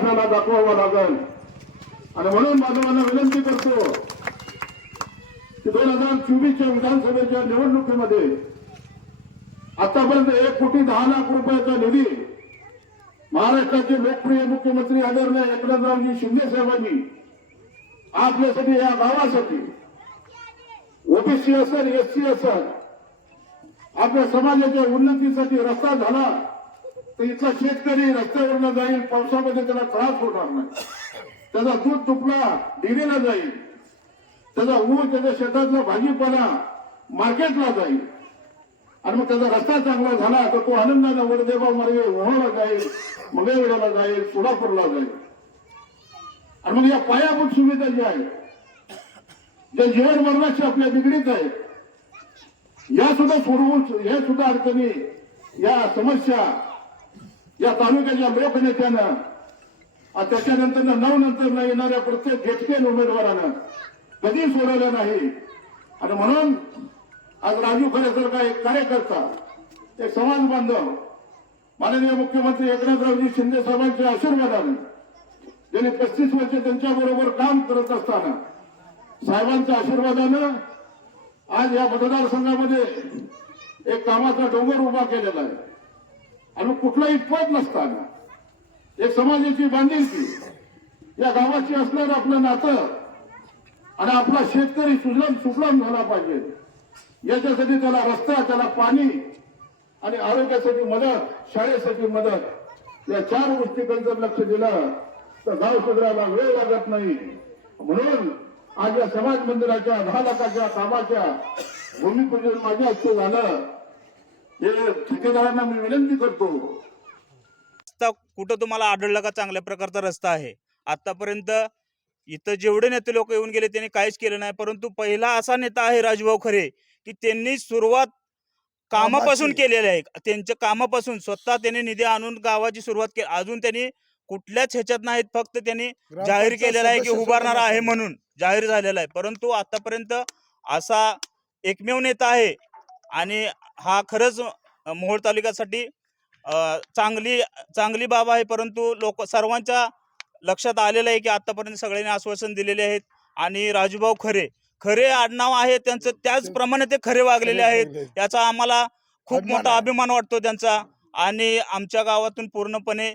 आपल्याला दाखवावा लागेल. आणि म्हणून बांधवांना विनंती करतो की दोन हजार चोवीसच्या विधानसभेच्या निवडणुकीमध्ये आतापर्यंत एक कोटी दहा लाख रुपयाचा निधी महाराष्ट्राचे लोकप्रिय मुख्यमंत्री आदरणीय एकनाथरावजी शिंदे साहेबांनी आपल्यासाठी या गावासाठी ओबीसी असेल एससी असेल आपल्या समाजाच्या उन्नतीसाठी रस्ता झाला. तर इथला शेतकरी रस्त्यावरनं जाईल पावसामध्ये त्याला त्रास होणार नाही. त्याचा दूध तुपला डेअरीला जाईल. त्याचा ऊस त्याच्या शेतातला भाजीपाला मार्केटला जाईल. आणि मग त्याचा रस्ता चांगला झाला तर तो आनंदाने वडदेवा मार्गे मोहोळला जाईल मंगळवेढ्याला जाईल सोलापूरला जाईल. आणि मग या पायाभूत सुविधा ज्या आहेत ज्या जीवन मरणाशी आपल्या निगडीत आहेत या सुद्धा सोडवून या सुद्धा अडचणी या समस्या या तालुक्याच्या लोकनेत्यानं आणि त्याच्यानंतर नऊ नंतर येणाऱ्या प्रत्येक घेटकेन उमेदवारानं कधी सोडवलं नाही. आणि म्हणून आज राजू खरेसारखा एक कार्यकर्ता एक समाज बांधव माननीय मुख्यमंत्री एकनाथरावजी शिंदे साहेबांच्या आशीर्वादानं ज्यांनी पस्तीस वर्ष त्यांच्याबरोबर काम करत असताना साहेबांच्या आशीर्वादानं आज या मतदारसंघामध्ये एक कामाचा डोंगर उभा केलेला आहे. आणि कुठलाही पद नसताना एक समाजाची बांधिलकी. या गावाची असणारं आपलं नातं आणि आपला शेतकरी सुजलाम सुफलाम झाला पाहिजे. याच्यासाठी त्याला रस्ता त्याला पाणी आणि आरोग्यासाठी मदत शाळेसाठी मदत या चार गोष्टीकडे जर लक्ष दिलं तर गाव सुधारायला वेळ लागत नाही. म्हणून आज या समाज मंदिराच्या दहा लाखाच्या कामाच्या भूमिपूजन माझ्या हस्ते झालं. हे ठेकेदारांना मी विनंती करतो? रस्ता कुठं तुम्हाला आढळला का? चांगल्या प्रकारचा रस्ता आहे. आतापर्यंत इथं जेवढे नेते लोक येऊन गेले त्यांनी काहीच केलं नाही. परंतु पहिला असा नेता आहे राजभाऊ खरे की त्यांनी सुरुवात कामापासून. केलेली आहे. त्यांच्या कामापासून स्वतः त्यांनी निधी आणून गावाची सुरुवात केली. अजून त्यांनी कुठल्याच ह्याच्यात नाहीत. फक्त त्यांनी जाहीर केलेलं आहे की उभारणार आहे. म्हणून जाहीर झालेला आहे. परंतु आतापर्यंत असा एकमेव नेता आहे आणि हा खरंच मोहोळ तालुक्यासाठी चांगली चांगली बाब आहे. परंतु लोक सर्वांच्या लक्षात आलेलं आहे की आतापर्यंत सगळ्यांनी आश्वासन दिलेले आहेत. आणि राजूभाऊ खरे खरे आडनाव आहे त्यांचं. त्याचप्रमाणे ते खरे वागलेले आहेत. याचा आम्हाला खूप मोठा. अभिमान वाटतो त्यांचा. आणि आमच्या गावातून पूर्णपणे